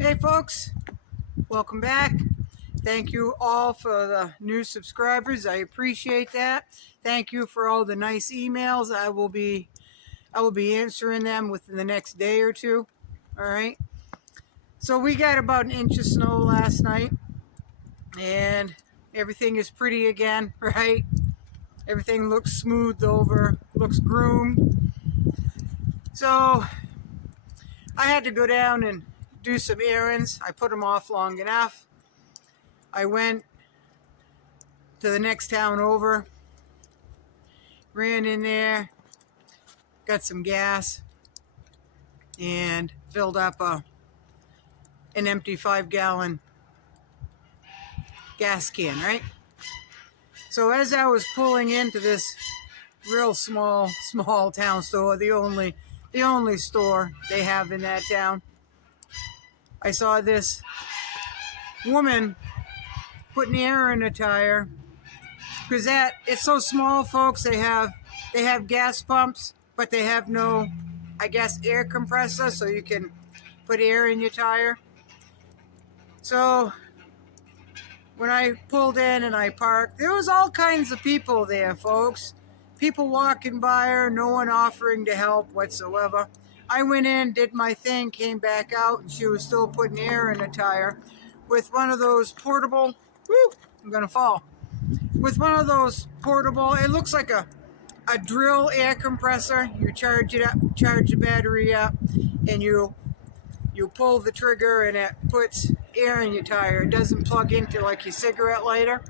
Hey folks, welcome back. Thank you all for the new subscribers. I appreciate that. Thank you for all the nice emails. I will be answering them within the next day or two. All right. So we got about an inch of snow last night, and everything is pretty again, right? Everything looks smoothed over, looks groomed. So I had to go down and do some errands. I put them off long enough. I went to the next town over, ran in there, got some gas, and filled up an empty 5-gallon gas can, right? So as I was pulling into this real small town store, the only store they have in that town, I saw this woman putting air in a tire, because it's so small, folks. They have gas pumps, but they have no, I guess, air compressor, so you can put air in your tire. So when I pulled in and I parked, there was all kinds of people there, folks. People walking by her, no one offering to help whatsoever. I went in, did my thing, came back out, and she was still putting air in a tire with one of those portable, I'm gonna fall, with one of those portable, it looks like a drill air compressor. You charge it up, charge the battery up, and you pull the trigger and it puts air in your tire. It doesn't plug into like your cigarette lighter.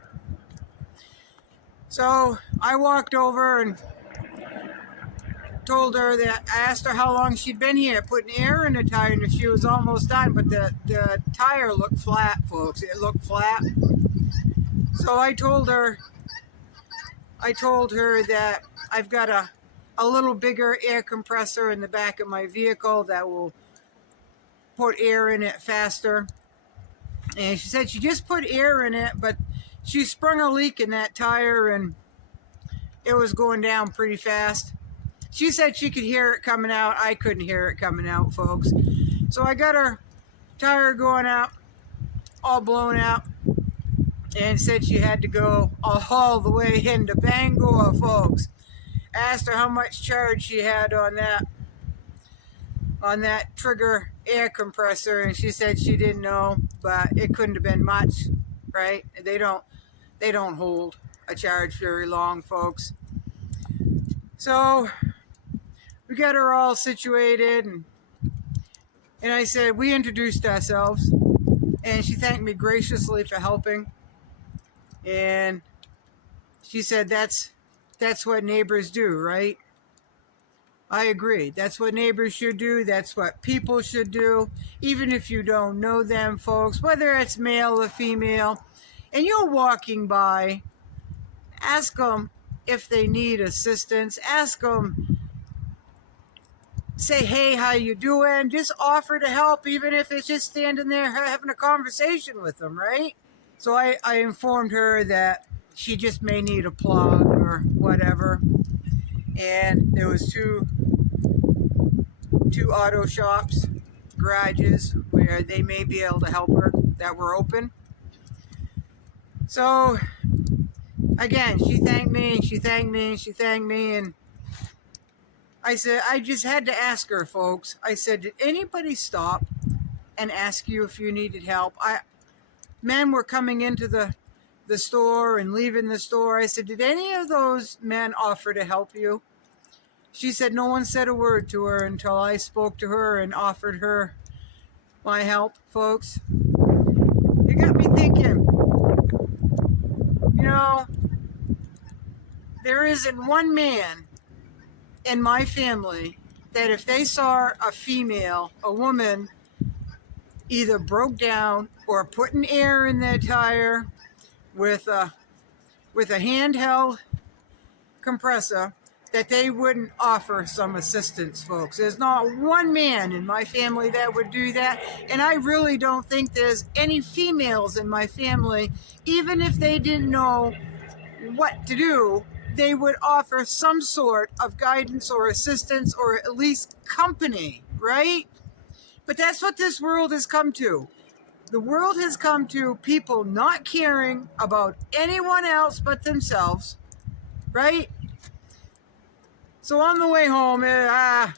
So I walked over and told her that, I asked her how long she'd been here putting air in the tire and if she was almost done, but the tire looked flat, folks. It looked flat. So I told her that I've got a little bigger air compressor in the back of my vehicle that will put air in it faster. And she said she just put air in it, but she sprung a leak in that tire and it was going down pretty fast. She said she could hear it coming out. I couldn't hear it coming out, folks. So I got her tire going out, all blown out, and said she had to go all the way into Bangor, folks. Asked her how much charge she had on that trigger air compressor, and she said she didn't know, but it couldn't have been much, right? They don't hold a charge very long, folks. So we got her all situated, and I said, we introduced ourselves, and she thanked me graciously for helping. And she said, that's what neighbors do, right? I agree. That's what neighbors should do. That's what people should do. Even if you don't know them, folks, whether it's male or female, and you're walking by, ask them if they need assistance. Ask them, say, hey, how you doing? Just offer to help, even if it's just standing there having a conversation with them, right? So I informed her that she just may need a plug or whatever. And there was two auto shops, garages, where they may be able to help her that were open. So again, she thanked me and she thanked me and she thanked me, and I said, I just had to ask her, folks. I said, did anybody stop and ask you if you needed help? Men were coming into the store and leaving the store. I said, did any of those men offer to help you? She said no one said a word to her until I spoke to her and offered her my help, folks. It got me thinking, there isn't one man in my family that if they saw a woman either broke down or putting air in their tire with a handheld compressor, that they wouldn't offer some assistance, folks. There's not one man in my family that would do that, and I really don't think there's any females in my family, even if they didn't know what to do, they would offer some sort of guidance or assistance or at least company, right? But that's what this world has come to. The world has come to people not caring about anyone else but themselves, right? So on the way home, I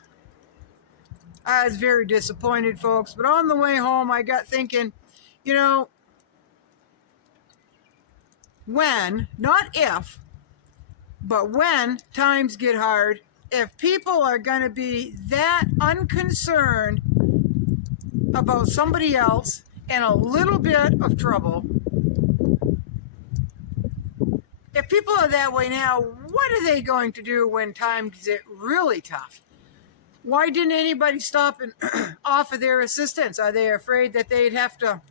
was very disappointed, folks. But on the way home, I got thinking, you know, when, not if, but when times get hard, if people are going to be that unconcerned about somebody else and a little bit of trouble, if people are that way now, what are they going to do when times get really tough? Why didn't anybody stop and offer their assistance? Are they afraid that they'd have to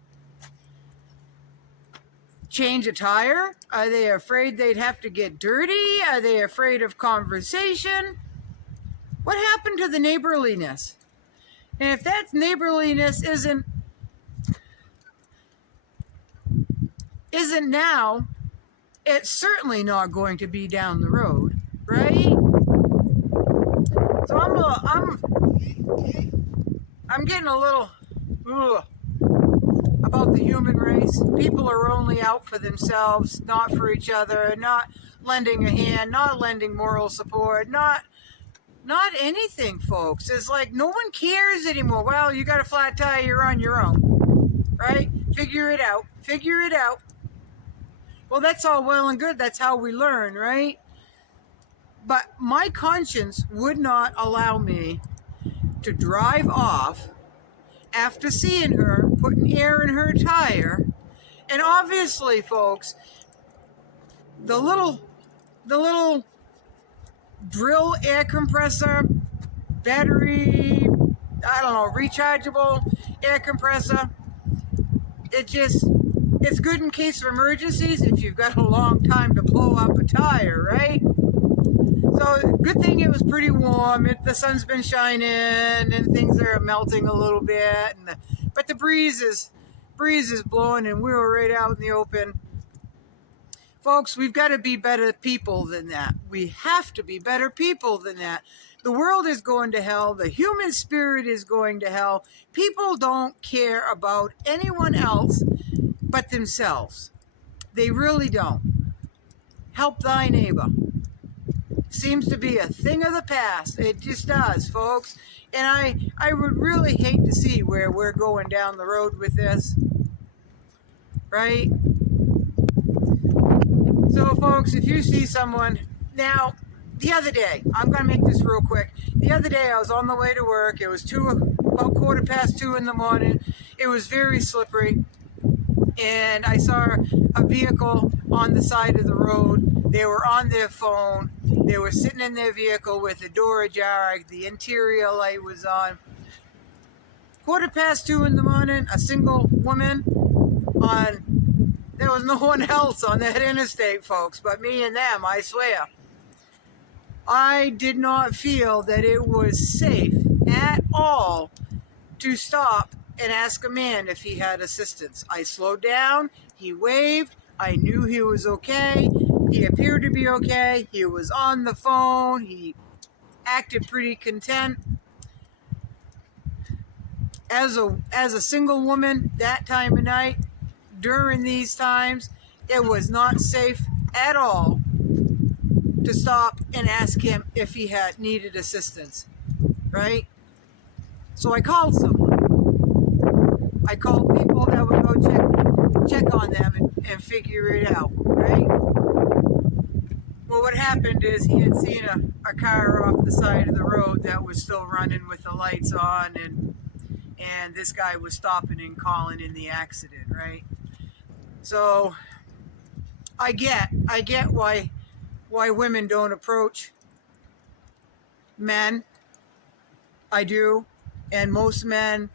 change a tire? Are they afraid they'd have to get dirty? Are they afraid of conversation? What happened to the neighborliness? And if that neighborliness isn't now, it's certainly not going to be down the road, right? So I'm getting a little about the human race. People are only out for themselves, not for each other, not lending a hand, not lending moral support, not anything, folks. It's like no one cares anymore. Well, you got a flat tire, you're on your own, right? Figure it out. Well, that's all well and good. That's how we learn, right? But my conscience would not allow me to drive off after seeing her putting air in her tire. And obviously, folks, the little drill air compressor, battery, I don't know, rechargeable air compressor, it's good in case of emergencies if you've got a long time to blow up a tire, right? So good thing it was pretty warm. The sun's been shining and things are melting a little bit, but the breeze is blowing and we were right out in the open. Folks, we've got to be better people than that. We have to be better people than that. The world is going to hell. The human spirit is going to hell. People don't care about anyone else but themselves. They really don't. Help thy neighbor. Seems to be a thing of the past. It just does, folks. And I would really hate to see where we're going down the road with this. Right? So, folks, if you see someone... Now, the other day, I'm going to make this real quick. The other day, I was on the way to work. It was about 2:15 in the morning. It was very slippery. And I saw a vehicle on the side of the road. They were on their phone. They were sitting in their vehicle with the door ajar. The interior light was on. 2:15 in the morning, a single woman there was no one else on that interstate, folks, but me and them, I swear. I did not feel that it was safe at all to stop and ask a man if he had assistance. I slowed down. He waved. I knew he was okay. He appeared to be okay. He was on the phone. He acted pretty content. As a single woman that time of night, during these times, it was not safe at all to stop and ask him if he had needed assistance, right? So I called someone. I called people that would go check on them and figure it out, right? Well, what happened is he had seen a car off the side of the road that was still running with the lights on, and this guy was stopping and calling in the accident, right? So I get why women don't approach men. I do. And most men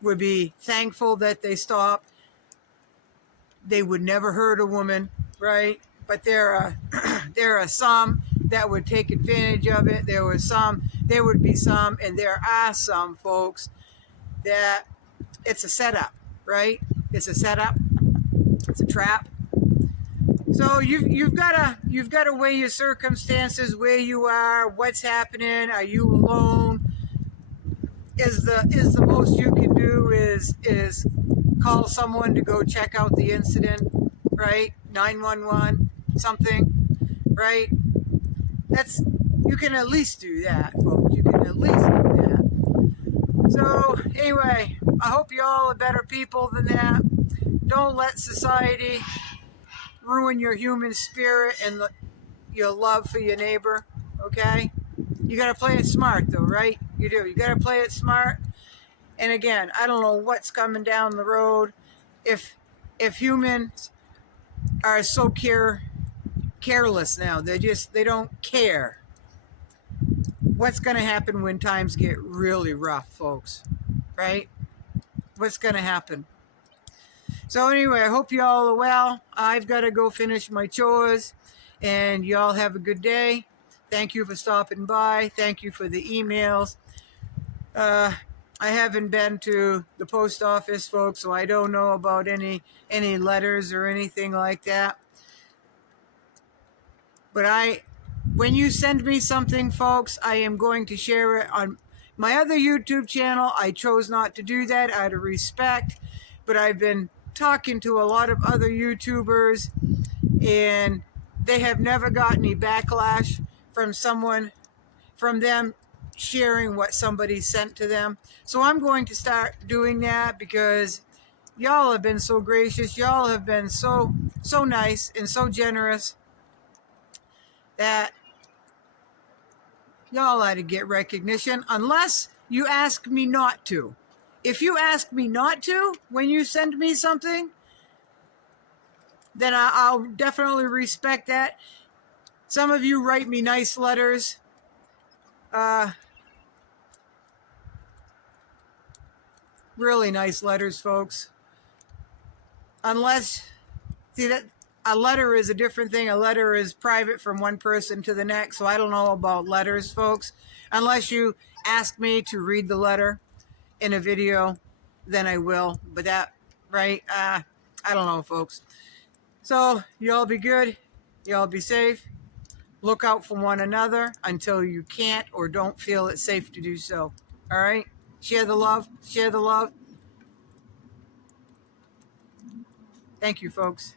would be thankful that they stopped. They would never hurt a woman, right? But there are some that would take advantage of it. There would be some, and there are some folks that it's a setup, right? It's a setup. It's a trap. So you've got to weigh your circumstances, where you are, what's happening. Are you alone? the most you can do is call someone to go check out the incident, right? 911, something, right? That's, you can at least do that, folks. You can at least do that. So anyway, I hope you all are better people than that. Don't let society ruin your human spirit and your love for your neighbor, okay? You got to play it smart though, right? You do. You got to play it smart. And again, I don't know what's coming down the road. If humans are so careless now, they don't care. What's going to happen when times get really rough, folks? Right? What's going to happen? So anyway, I hope you all are well. I've got to go finish my chores, and you all have a good day. Thank you for stopping by. Thank you for the emails. I haven't been to the post office, folks, so I don't know about any letters or anything like that. But when you send me something, folks, I am going to share it on my other YouTube channel. I chose not to do that out of respect, but I've been talking to a lot of other YouTubers, and they have never got any backlash from them sharing what somebody sent to them. So I'm going to start doing that because y'all have been so gracious. Y'all have been so nice and so generous that y'all ought to get recognition unless you ask me not to. If you ask me not to when you send me something, then I'll definitely respect that. Some of you write me nice letters. Really nice letters, folks. Unless, see, that a letter is a different thing. A letter is private from one person to the next, so I don't know about letters, folks. Unless you ask me to read the letter in a video, then I will. But that, right? I don't know, folks. So, you all be good. You all be safe. Look out for one another until you can't or don't feel it's safe to do so. All right? Share the love. Share the love. Thank you, folks.